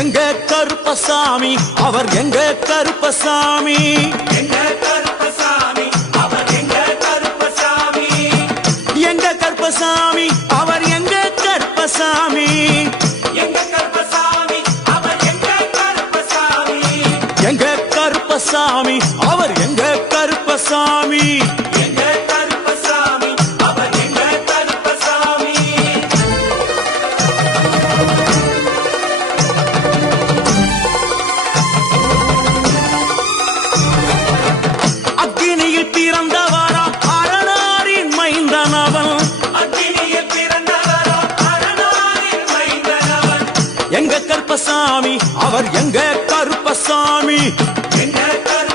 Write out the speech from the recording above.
எங்க கருப்பசாமி அவர் எங்க கருப்பசாமி, எங்க கருப்பசாமி அவர் எங்க கருப்பசாமி, எங்க கருப்பசாமி அவர் எங்க கருப்பசாமி, எங்க கருப்பசாமி அவர் எங்க கருப்பசாமி, எங்க கருப்பசாமி அவர் எங்க கருப்பசாமி. எங்க கருப்பசாமி அவர் எங்க கருப்பசாமி. அக்கினியில் பிறந்தவரா அரணாரின் மைந்தனவன், அக்கினியில் பிறந்தவரோ அரணாரின் மைந்தனவன், எங்க கருப்பசாமி அவர் எங்க கருப்பசாமி, எங்க கருப்பசாமி